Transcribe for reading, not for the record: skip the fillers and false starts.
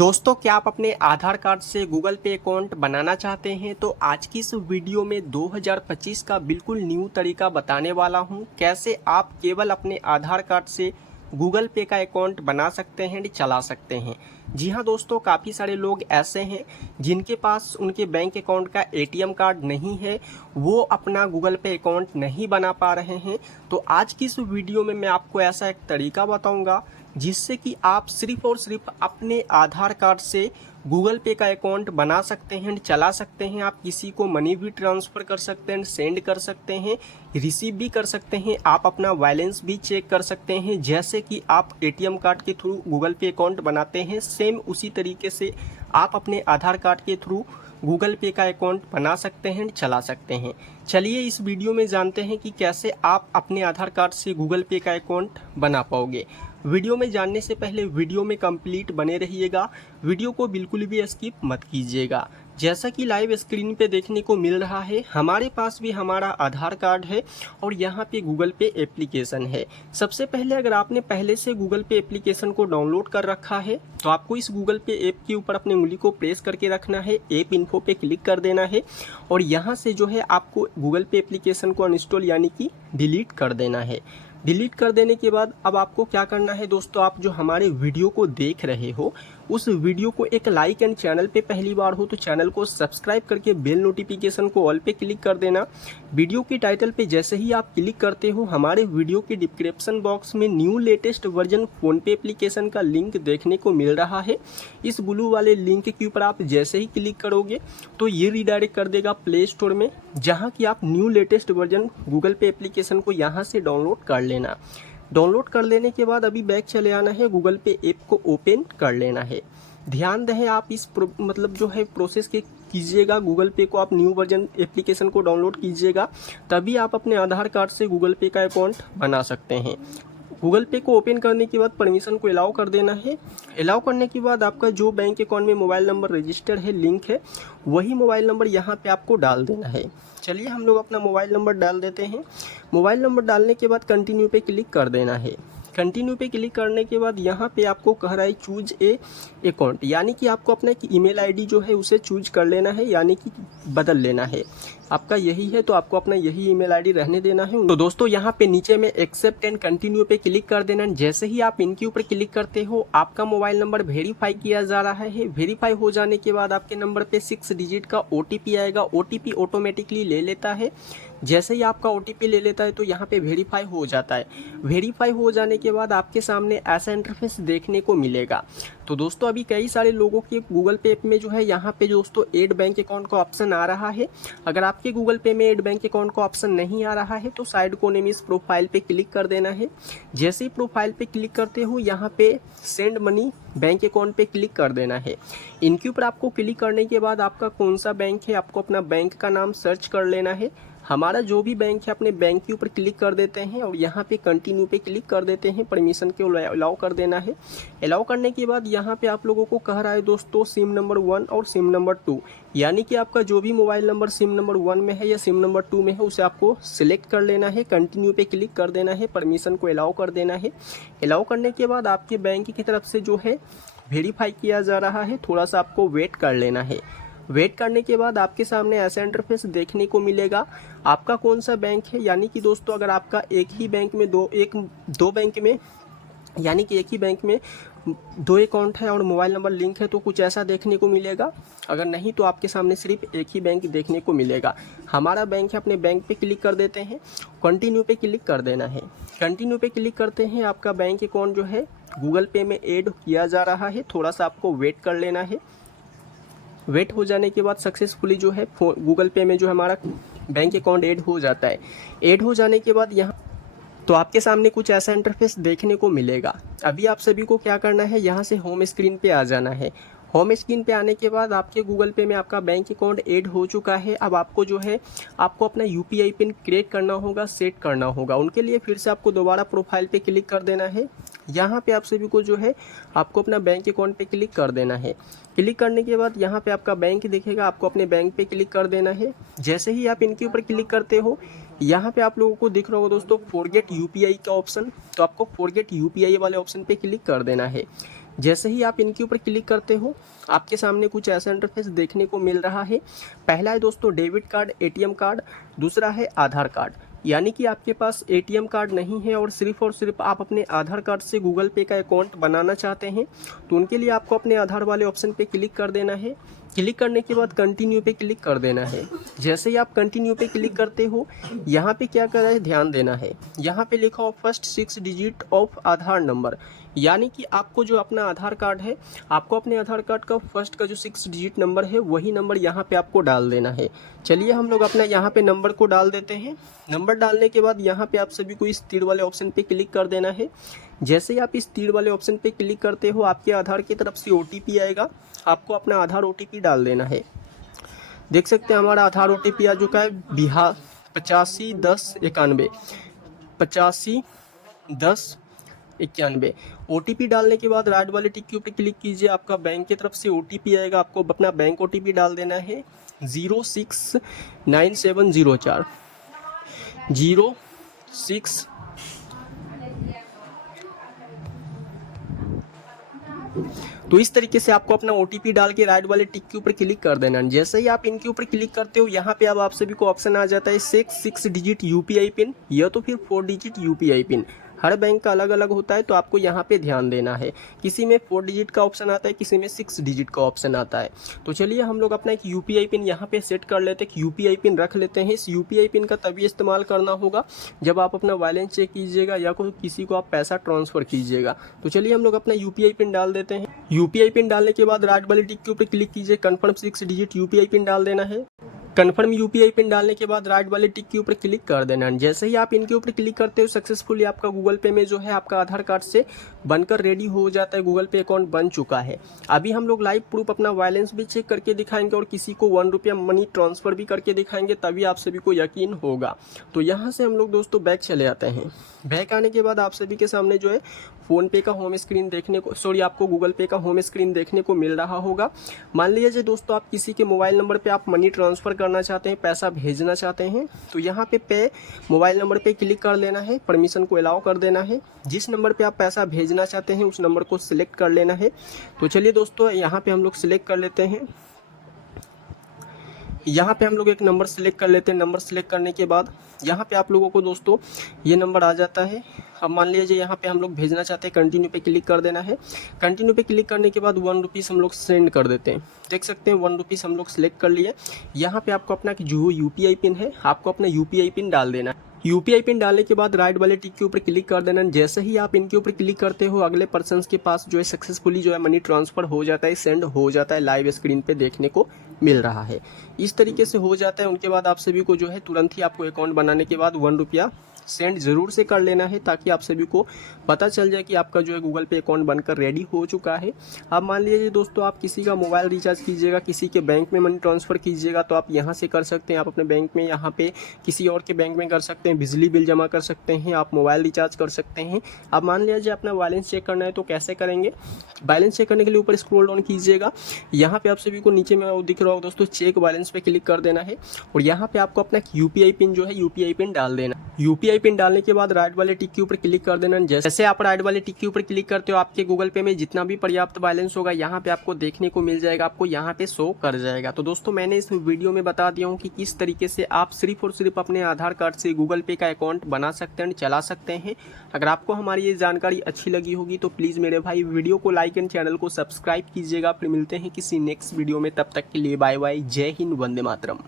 दोस्तों, क्या आप अपने आधार कार्ड से गूगल पे अकाउंट बनाना चाहते हैं? तो आज की इस वीडियो में 2025 का बिल्कुल न्यू तरीका बताने वाला हूं, कैसे आप केवल अपने आधार कार्ड से गूगल पे का अकाउंट बना सकते हैं, चला सकते हैं। जी हाँ दोस्तों, काफ़ी सारे लोग ऐसे हैं जिनके पास उनके बैंक अकाउंट का एटीएम कार्ड नहीं है, वो अपना गूगल पे अकाउंट नहीं बना पा रहे हैं। तो आज की इस वीडियो में मैं आपको ऐसा एक तरीका बताऊंगा जिससे कि आप सिर्फ और सिर्फ अपने आधार कार्ड से गूगल पे का अकाउंट बना सकते हैं, चला सकते हैं। आप किसी को मनी भी ट्रांसफ़र कर सकते हैं, सेंड कर सकते हैं, रिसीव भी कर सकते हैं। आप अपना बैलेंस भी चेक कर सकते हैं। जैसे कि आप एटीएम कार्ड के थ्रू गूगल पे अकाउंट बनाते हैं, सेम उसी तरीके से आप अपने आधार कार्ड के थ्रू गूगल पे का अकाउंट बना सकते हैं, चला सकते हैं। चलिए इस वीडियो में जानते हैं कि कैसे आप अपने आधार कार्ड से गूगल पे का अकाउंट बना पाओगे। वीडियो में जानने से पहले वीडियो में कंप्लीट बने रहिएगा, वीडियो को बिल्कुल भी स्किप मत कीजिएगा। जैसा कि लाइव स्क्रीन पे देखने को मिल रहा है, हमारे पास भी हमारा आधार कार्ड है और यहाँ पे गूगल पे एप्लीकेशन है। सबसे पहले अगर आपने पहले से गूगल पे एप्लीकेशन को डाउनलोड कर रखा है तो आपको इस गूगल पे ऐप के ऊपर अपनी उंगली को प्रेस करके रखना है, ऐप इन्फो पे क्लिक कर देना है और यहाँ से जो है आपको गूगल पे एप्लीकेशन को अनइंस्टॉल यानी कि डिलीट कर देना है। डिलीट कर देने के बाद अब आपको क्या करना है दोस्तों, आप जो हमारे वीडियो को देख रहे हो उस वीडियो को एक लाइक एंड चैनल पे पहली बार हो तो चैनल को सब्सक्राइब करके बेल नोटिफिकेशन को ऑल पे क्लिक कर देना। वीडियो के टाइटल पे जैसे ही आप क्लिक करते हो हमारे वीडियो के डिस्क्रिप्शन बॉक्स में new latest version PhonePe application का लिंक देखने को मिल रहा है। इस ब्लू वाले लिंक के ऊपर आप जैसे ही क्लिक करोगे तो ये रिडायरेक्ट कर देगा प्ले स्टोर में, जहाँ की आप न्यू लेटेस्ट वर्जन गूगल पे एप्लीकेशन को यहाँ से डाउनलोड कर लेना। डाउनलोड कर लेने के बाद अभी बैक चले आना है, गूगल पे ऐप को ओपन कर लेना है। ध्यान दें आप इस मतलब जो है प्रोसेस के कीजिएगा। गूगल पे को आप न्यू वर्जन एप्लीकेशन को डाउनलोड कीजिएगा, तभी आप अपने आधार कार्ड से गूगल पे का अकाउंट बना सकते हैं। गूगल पे को ओपन करने के बाद परमिशन को अलाउ कर देना है। अलाउ करने के बाद आपका जो बैंक अकाउंट में मोबाइल नंबर रजिस्टर्ड है, लिंक है, वही मोबाइल नंबर यहाँ पे आपको डाल देना है। चलिए हम लोग अपना मोबाइल नंबर डाल देते हैं। मोबाइल नंबर डालने के बाद कंटिन्यू पे क्लिक कर देना है। कंटिन्यू पे क्लिक करने के बाद यहाँ पे आपको कह रहा है चूज ए अकाउंट, यानी कि आपको अपना ईमेल आईडी जो है उसे चूज कर लेना है, यानी कि बदल लेना है। आपका यही है तो आपको अपना यही ईमेल आईडी रहने देना है। तो दोस्तों यहाँ पे नीचे में एक्सेप्ट एंड कंटिन्यू पे क्लिक कर देना। जैसे ही आप इनके ऊपर क्लिक करते हो आपका मोबाइल नंबर वेरीफाई किया जा रहा है। वेरीफाई हो जाने के बाद आपके नंबर पे 6 डिजिट का OTP आएगा। OTP ऑटोमेटिकली ले लेता है। जैसे ही आपका OTP ले लेता है तो यहाँ पे वेरीफाई हो जाता है। वेरीफाई हो जाने के बाद आपके सामने ऐसा इंटरफेस देखने को मिलेगा। तो दोस्तों अभी कई सारे लोगों के गूगल पे में जो है यहाँ पे दोस्तों ऐड बैंक अकाउंट का ऑप्शन आ रहा है। अगर आपके गूगल पे में ऐड बैंक अकाउंट का ऑप्शन नहीं आ रहा है तो साइड कोने में इस प्रोफाइल पे क्लिक कर देना है। जैसे ही प्रोफाइल पे क्लिक करते हो यहाँ पे सेंड मनी बैंक अकाउंट पे क्लिक कर देना है। इनके ऊपर आपको क्लिक करने के बाद आपका कौन सा बैंक है आपको अपना बैंक का नाम सर्च कर लेना है। हमारा जो भी बैंक है अपने बैंक के ऊपर क्लिक कर देते हैं और यहाँ पे कंटिन्यू पे क्लिक कर देते हैं। परमिशन के अलाउ कर देना है। अलाउ करने के बाद यहाँ पे आप लोगों को कह रहा है दोस्तों सिम नंबर 1 और सिम नंबर 2, यानी कि आपका जो भी मोबाइल नंबर सिम नंबर 1 में है या सिम नंबर 2 में है उसे आपको सिलेक्ट कर लेना है। कंटिन्यू पे क्लिक कर देना है, परमिशन को अलाउ कर देना है। अलाउ करने के बाद आपके बैंक की तरफ से जो है वेरीफाई किया जा रहा है, थोड़ा सा आपको वेट कर लेना है। वेट करने के बाद आपके सामने ऐसा इंटरफेस देखने को मिलेगा। आपका कौन सा बैंक है, यानी कि दोस्तों अगर आपका एक ही बैंक में दो बैंक में यानी कि एक ही बैंक में 2 अकाउंट है और मोबाइल नंबर लिंक है तो कुछ ऐसा देखने को मिलेगा। अगर नहीं तो आपके सामने सिर्फ एक ही बैंक देखने को मिलेगा। हमारा बैंक है, अपने बैंक पे क्लिक कर देते हैं, कंटिन्यू पे क्लिक कर देना है। कंटिन्यू पे क्लिक करते हैं, आपका बैंक अकाउंट जो है गूगल पे में ऐड किया जा रहा है। थोड़ा सा आपको वेट कर लेना है। वेट हो जाने के बाद सक्सेसफुली जो है गूगल पे में जो हमारा बैंक अकाउंट ऐड हो जाता है। ऐड हो जाने के बाद यहाँ तो आपके सामने कुछ ऐसा इंटरफेस देखने को मिलेगा। अभी आप सभी को क्या करना है, यहाँ से होम स्क्रीन पे आ जाना है। होम स्क्रीन पे आने के बाद आपके गूगल पे में आपका बैंक अकाउंट ऐड हो चुका है। अब आपको जो है आपको अपना UPI पिन क्रिएट करना होगा, सेट करना होगा। उनके लिए फिर से आपको दोबारा प्रोफाइल पे क्लिक कर देना है। यहाँ पे आप सभी को जो है आपको अपना बैंक अकाउंट पे क्लिक कर देना है। क्लिक करने के बाद यहाँ पे आपका बैंक दिखेगा, आपको अपने बैंक पे क्लिक कर देना है। जैसे ही आप इनके ऊपर क्लिक करते हो यहाँ पे आप लोगों को दिख रहा होगा दोस्तों फॉरगेट UPI का ऑप्शन, तो आपको फॉरगेट UPI वाले ऑप्शन पे क्लिक कर देना है। जैसे ही आप इनके ऊपर क्लिक करते हो आपके सामने कुछ ऐसा इंटरफेस देखने को मिल रहा है। पहला है दोस्तों डेबिट कार्ड, एटीएम कार्ड, दूसरा है आधार कार्ड। यानी कि आपके पास एटीएम कार्ड नहीं है और सिर्फ आप अपने आधार कार्ड से गूगल पे का अकाउंट बनाना चाहते हैं, तो उनके लिए आपको अपने आधार वाले ऑप्शन पे क्लिक कर देना है। क्लिक करने के बाद कंटिन्यू पे क्लिक कर देना है। जैसे ही आप कंटिन्यू पे क्लिक करते हो यहाँ पे क्या कर रहा है ध्यान देना है। यहाँ पे लिखा हो first 6 digit of Aadhaar number, यानी कि आपको जो अपना आधार कार्ड है, आपको अपने आधार कार्ड का फर्स्ट का जो 6 डिजिट नंबर है वही नंबर यहाँ पे आपको डाल देना है। चलिए हम लोग अपना यहाँ पे नंबर को डाल देते हैं। नंबर डालने के बाद यहाँ पे आप सभी को इस तीर वाले ऑप्शन पे क्लिक कर देना है। जैसे ही आप इस तीर वाले ऑप्शन पे क्लिक करते हो आपके आधार की तरफ से OTP आएगा, आपको अपना आधार OTP डाल देना है। देख सकते हैं हमारा आधार OTP आ चुका है बिहार 851091 851091। OTP डालने के बाद राइट वाले टिक के ऊपर क्लिक कीजिए, आपका बैंक की तरफ से OTP आएगा, आपको अपना बैंक OTP डाल देना है 069704 06। तो इस तरीके से आपको अपना OTP डाल के राइट वाले टिक के ऊपर क्लिक कर देना। जैसे ही आप इनके ऊपर क्लिक करते हो यहाँ पे अब आप सभी को ऑप्शन आ जाता है 6 डिजिट UPI पिन या तो फिर 4 डिजिट UPI पिन। हर बैंक का अलग अलग होता है, तो आपको यहाँ पे ध्यान देना है। किसी में 4 डिजिट का ऑप्शन आता है, किसी में 6 डिजिट का ऑप्शन आता है। तो चलिए हम लोग अपना एक UPI पिन यहाँ पे सेट कर लेते हैं, UPI पिन रख लेते हैं। इस UPI पिन का तभी इस्तेमाल करना होगा जब आप अपना बैलेंस चेक कीजिएगा या कोई किसी को आप पैसा ट्रांसफ़र कीजिएगा। तो चलिए हम लोग अपना UPI पिन डाल देते हैं। UPI पिन डालने के बाद राइट वाले टिक के ऊपर क्लिक कीजिए, कन्फर्म 6 डिजिट UPI पिन डाल देना है। कन्फर्म UPI पिन डालने के बाद राइट वाले टिक के ऊपर क्लिक कर देना। जैसे ही आप इनके ऊपर क्लिक करते हो सक्सेसफुली आपका गूगल पे में जो है आपका आधार कार्ड से बनकर रेडी हो जाता है, गूगल पे अकाउंट बन चुका है। अभी हम लोग लाइव प्रूफ अपना बैलेंस भी चेक करके दिखाएंगे और किसी को 1 रुपया मनी ट्रांसफ़र भी करके दिखाएंगे, तभी आप सभी को यकीन होगा। तो यहाँ से हम लोग दोस्तों बैक चले आते हैं। बैक आने के बाद आप सभी के सामने जो है फ़ोनपे का होम स्क्रीन देखने को आपको गूगल पे का होम स्क्रीन देखने को मिल रहा होगा। मान लीजिए दोस्तों आप किसी के मोबाइल नंबर पे आप मनी ट्रांसफ़र करना चाहते हैं, पैसा भेजना चाहते हैं, तो यहाँ पे मोबाइल नंबर पे क्लिक कर लेना है, परमिशन को अलाउ कर देना है। जिस नंबर पे आप पैसा भेजना चाहते हैं उस नंबर को सिलेक्ट कर लेना है। तो चलिए दोस्तों यहाँ पे हम लोग सिलेक्ट कर लेते हैं। यहाँ पे हम लोग एक नंबर सेलेक्ट कर लेते हैं। नंबर सेलेक्ट करने के बाद यहाँ पे आप लोगों को दोस्तों ये नंबर आ जाता है। अब मान लीजिए यहाँ पे हम लोग भेजना चाहते हैं, कंटिन्यू पे क्लिक कर देना है। कंटिन्यू पे क्लिक करने के बाद 1 रुपीज़ हम लोग सेंड कर देते हैं। देख सकते हैं 1 रुपीज़ हम लोग सेलेक्ट कर लिए। यहाँ पे आपको अपना जो UPI पिन है आपको अपना UPI पिन डाल देना है। UPI पिन डालने के बाद राइट वाले टिक के ऊपर क्लिक कर देना। जैसे ही आप इनके ऊपर क्लिक करते हो अगले पर्सन के पास जो है सक्सेसफुली जो है मनी ट्रांसफ़र हो जाता है, सेंड हो जाता है, लाइव स्क्रीन पे देखने को मिल रहा है। इस तरीके से हो जाता है। उनके बाद आप सभी को जो है तुरंत ही आपको अकाउंट बनाने के बाद 1 रुपया सेंड ज़रूर से कर लेना है, ताकि आप सभी को पता चल जाए कि आपका जो है गूगल पे अकाउंट बनकर रेडी हो चुका है। अब मान लीजिए दोस्तों आप किसी का मोबाइल रिचार्ज कीजिएगा, किसी के बैंक में मनी ट्रांसफ़र कीजिएगा, तो आप यहाँ से कर सकते हैं। आप अपने बैंक में यहाँ पे किसी और के बैंक में कर सकते हैं, बिजली बिल जमा कर सकते हैं, आप मोबाइल रिचार्ज कर सकते हैं। अब मान लीजिए अपना बैलेंस चेक करना है, तो कैसे करेंगे? बैलेंस चेक करने के लिए ऊपर स्क्रॉल डाउन कीजिएगा। यहाँ पे आप सभी को नीचे में दिख रहा होगा दोस्तों, चेक बैलेंस पे क्लिक कर देना है और यहाँ पे आपको अपना UPI पिन जो है UPI पिन डाल देना। UPI पिन डालने के बाद राइट वाले टिक के ऊपर क्लिक कर देना। जैसे आप राइट वाले टिक के ऊपर क्लिक करते हो आपके गूगल पे में जितना भी पर्याप्त बैलेंस होगा यहाँ पे आपको देखने को मिल जाएगा, आपको यहाँ पे शो कर जाएगा। तो दोस्तों मैंने इस वीडियो में बता दिया हूँ कि किस तरीके से आप सिर्फ और सिर्फ अपने आधार कार्ड से गूगल पे का अकाउंट बना सकते हैं, चला सकते हैं। अगर आपको हमारी ये जानकारी अच्छी लगी होगी तो प्लीज़ मेरे भाई वीडियो को लाइक एंड चैनल को सब्सक्राइब कीजिएगा। फिर मिलते हैं किसी नेक्स्ट वीडियो में, तब तक के लिए बाय बाय, जय हिंद, वंदे मातरम।